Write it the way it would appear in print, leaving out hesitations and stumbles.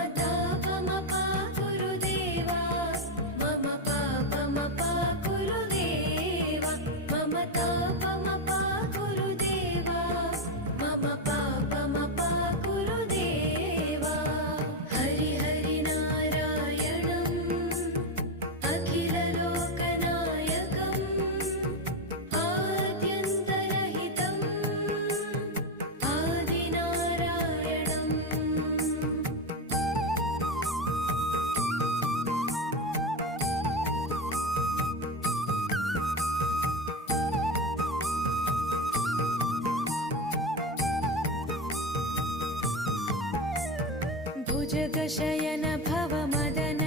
ममतापमपा गुरुदेवा मम पापमपा गुरुदेवा ममतापमपा गुरुदेवा मम पापमपा गुरुदेवा हरि हरि नारायणम् अखिललोकनायकम् आद्यन्तरहितम् आदिनारायणम् भुजगशयन भवमदन